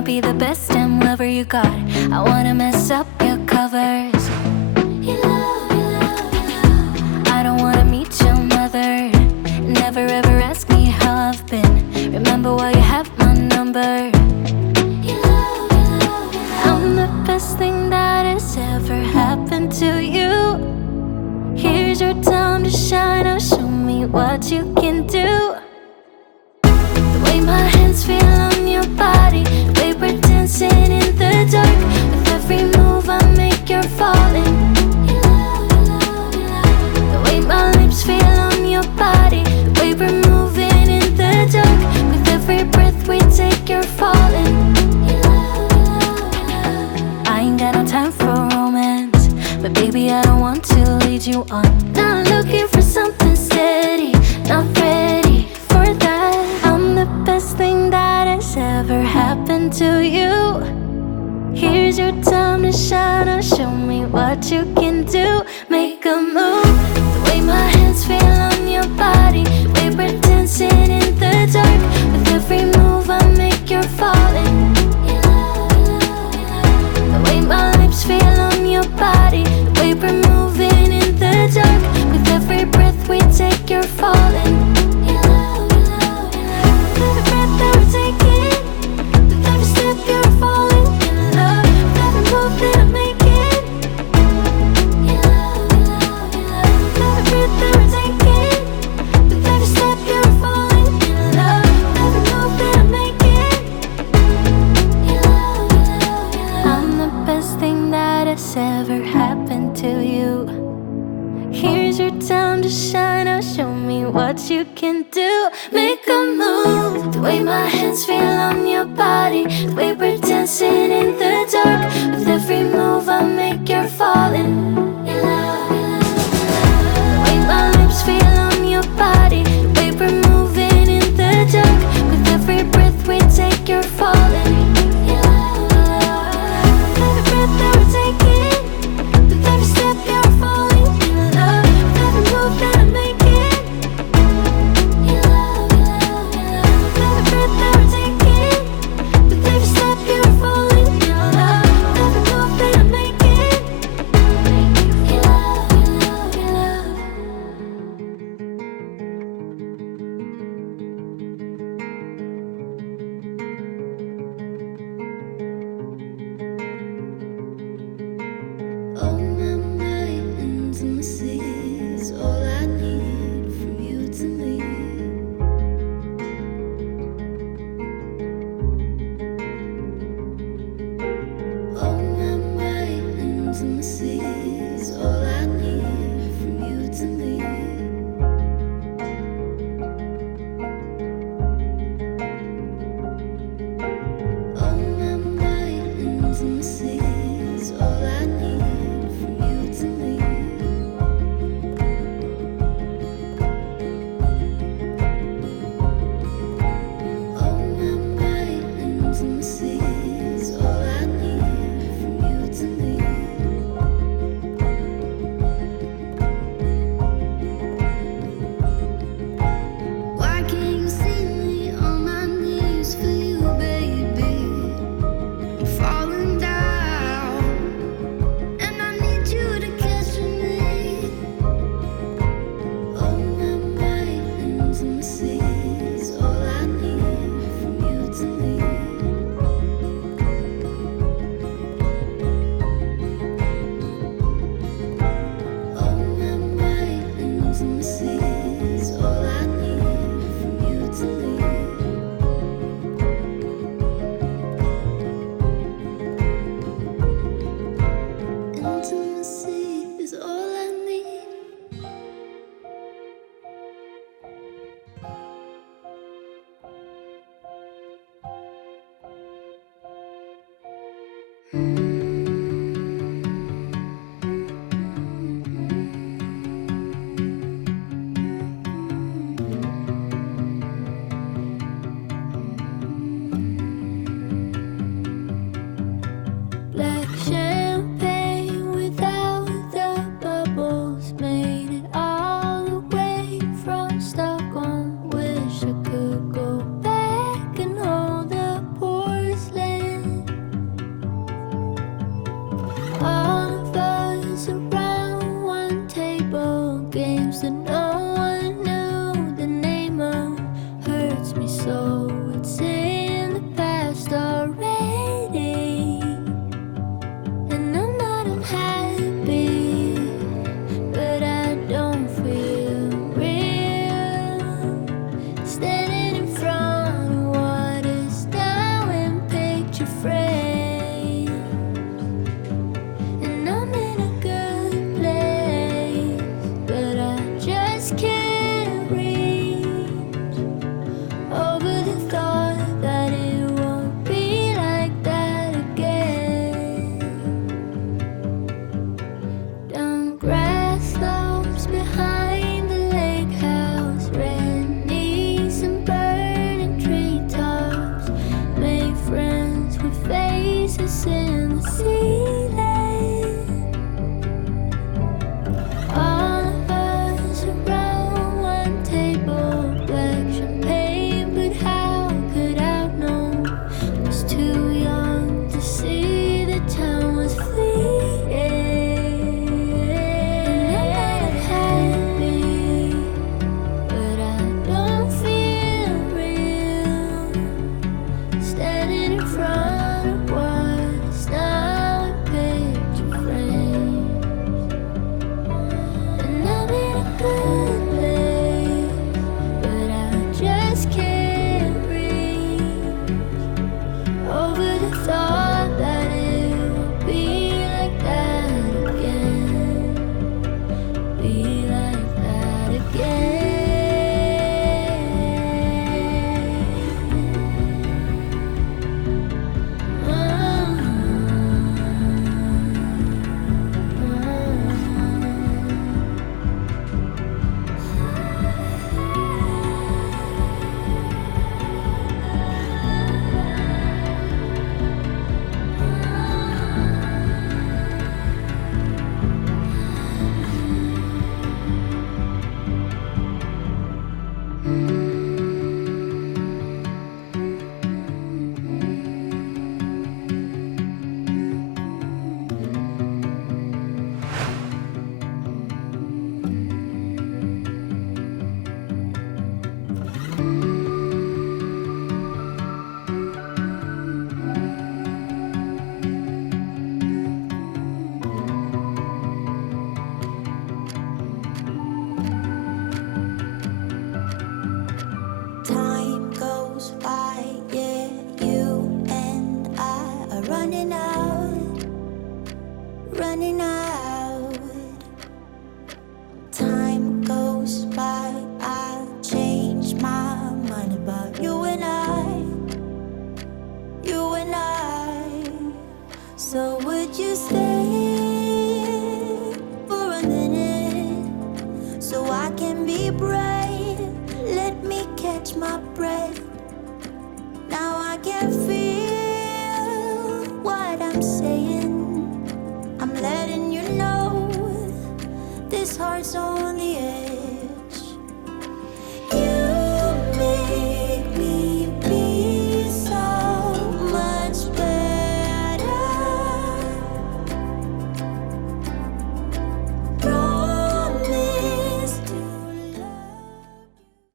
I'll be the best damn lover you got. I wanna mess up your covers. I don't wanna meet your mother. Never ever ask me how I've been. Remember why you have my number. I'm the best thing that has ever happened to you. Here's your time to shine. Now show me what you can do. The way my hands feel on your body, the way we're dancing in the dark. With every move I make, you're falling. The way my lips feel on your body, the way we're moving in the dark. With every breath we take, you're falling. I ain't got no time for romance, but baby I don't want to lead you on. Not looking for something steady, not ready for that. I'm the best thing that has ever happened to you. Here's your time to shine. Now show me what you can do. Make a move. The way my hands feel on your body, the way we're dancing in the dark. With every move I make, you're falling. The way my lips feel on your body, the way we're moving in the dark. With every breath we take, you're falling. Every breath that we're taking, with every step you're falling in love. With every move that I'm making, every breath that we're taking, with every step you're falling in love. With every move that I'm making, I'm the best thing that has ever happened to you. Here's your time to shine. Now show me what you can do. Make a move. The way my hands feel on your body, the way we're dancing in the dark. With every move I make, you're falling. The way my lips feel on your body, the way we're moving in the dark. With every breath we take, you're falling. Every breath that we're taking, with every step you're falling in love. With every move that I'm making, every breath that we're taking, with every step you're falling in love. With every move that I'm making, times that no one knew the name of hurts me so. It's in the past already, and I'm not unhappy, but I don't feel real. Standing in front of what is now in picture frame, and I'm in a good place, but I just can't reach over the thought that it won't be like that again. Down grass slopes behind the lake house, red knees and burning treetops, make friends with faces in the ceiling. All of us around one table, black champagne, but how could I know? Was too young to see the time was fleeting. And I'm not happy, but I don't feel real. Standing in front of what's now a picture frame, and I'm in a good place, but I just can't reach over the thought that it will be like that again, be like that again. Time goes by, yeah, you and I are running out, running out. Time goes by, I've changed my mind about you and I, you and I. So would you stay for a minute so I can be brave? Let me catch my breath. Now I can feel what I'm saying. I'm letting you know this heart's on the edge.